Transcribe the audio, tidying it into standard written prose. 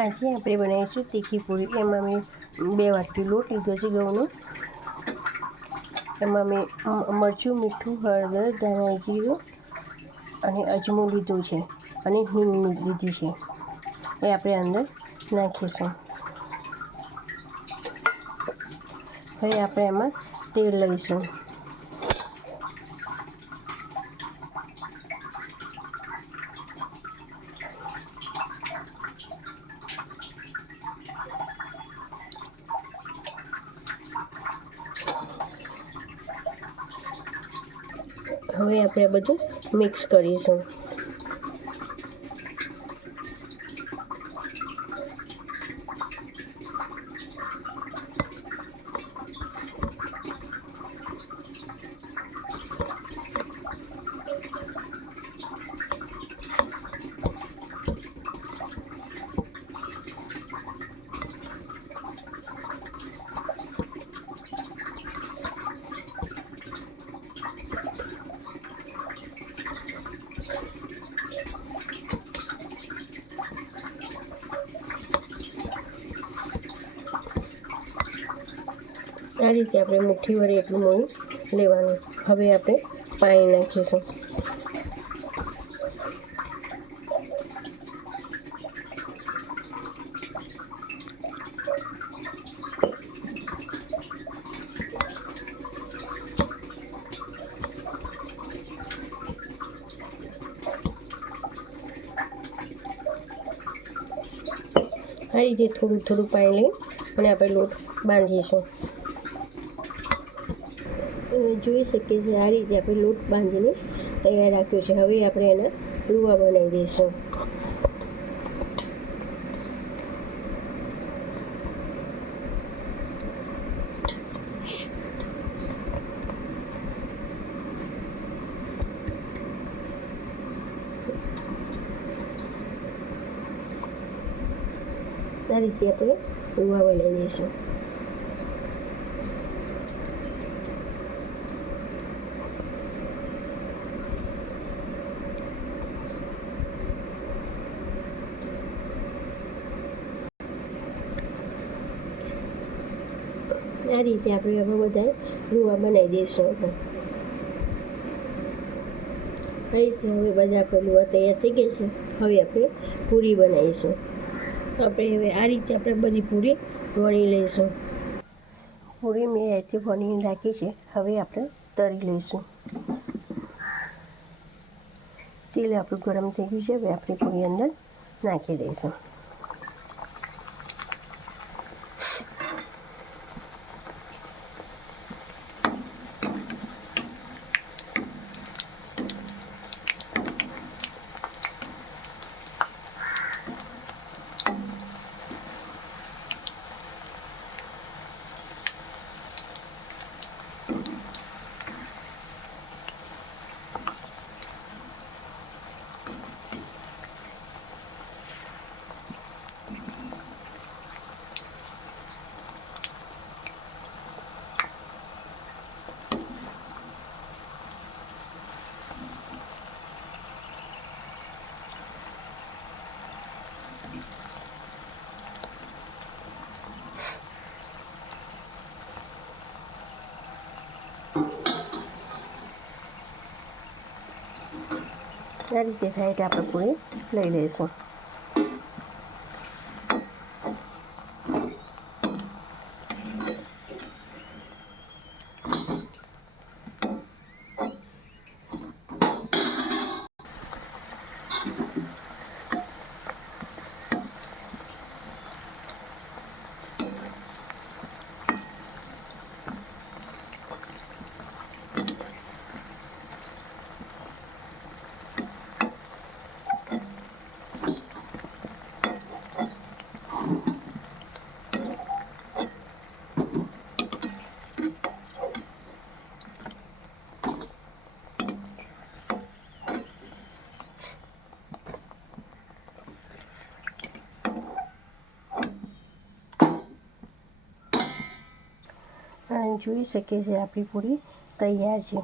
આજે આપણે બનાવીશું તીખી પૂરી. એમાં મેં 2 વાટકી લોટ લીધો છે ઘઉંનો. એમાં મેં મરચું, મીઠું, હળદર, ધાણા જીરું અને અજમો લીધો છે અને હિંગ લીધી છે. એ આપણે અંદર નાખીશું. હવે આપણે એમાં તેલ લઈશું. હવે આપણે બધું મિક્સ કરીશું. આ રીતે આપણે મુઠ્ઠી વડે એટલું મોણ લેવાનું. હવે આપણે પાણી નાખીશું. આ રીતે થોડું થોડું પાણી લઈ અને આપણે લોટ બાંધીશું. જોઈ શકીએ છીએ આ રીતે આપણે લોટ બાંધીને તૈયાર રાખ્યો છે. હવે આપણે એના લુવા બનાવી દઈશું. આ રીતે આપણે લુવા બનાવી દઈશું. આ રીતે આપણે હવે બધા લુવા બનાવી દઈશું. આ રીતે હવે બધા આપણે લુવા તૈયાર થઈ ગયા છે. હવે આપણે પૂરી બનાવીશું. આપણે હવે આ રીતે આપણે બધી પૂરી વણી લઈશું. પૂરી મેં અહીંથી વણીને રાખી છે. હવે આપણે તળી લઈશું. તેલ આપણું ગરમ થઈ ગયું છે. હવે આપણે પૂરી અંદર નાખી દઈશું. આ રીતે થાય એટલે આપણે પૂરી લઈ લઈશું. જોઈ શકીએ છીએ આપણી પૂરી તૈયાર છે.